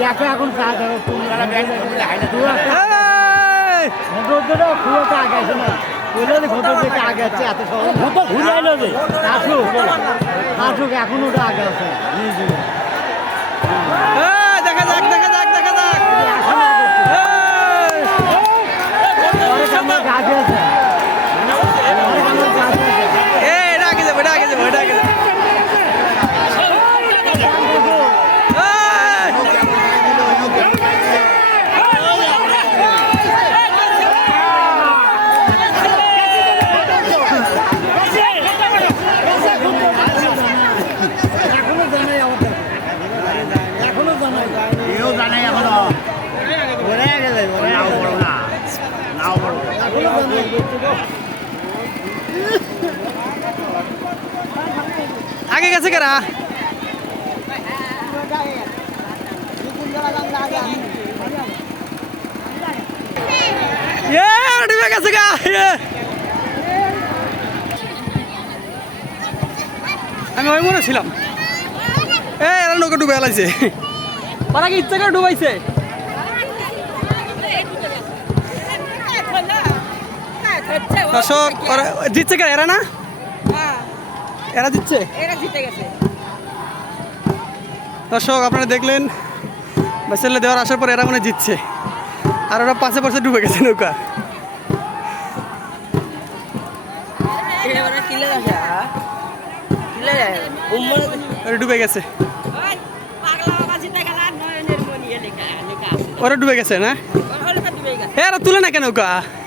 দেখো এখন তো আগে আছে না যে থেকে আগে আছে এত সহজ ঘুরে এলো যে আসুক আসুক এখন ওটা আগে আছে আগে গেছে কারা? ডুবে গেছে গা। আমি ওই মনে ছিলাম। এ, এরা নৌকা ডুবে এলাইছে ওরা কি ইচ্ছা করে ডুবাইছে। দর্শক ওরা জিতছে কারা এরা না? এরা দিচ্ছে এরা জিতে গেছে। দর্শক আপনারা দেখলেন বাসেলে দেওয়ার আসার পর এরা মনে জিতছে। আর ওরা পাশে পাশে ডুবে গেছে নৌকা। ওরা ডুবে গেছে। ওরা ডুবে গেছে না? এরা তুলে না কেন নৌকা?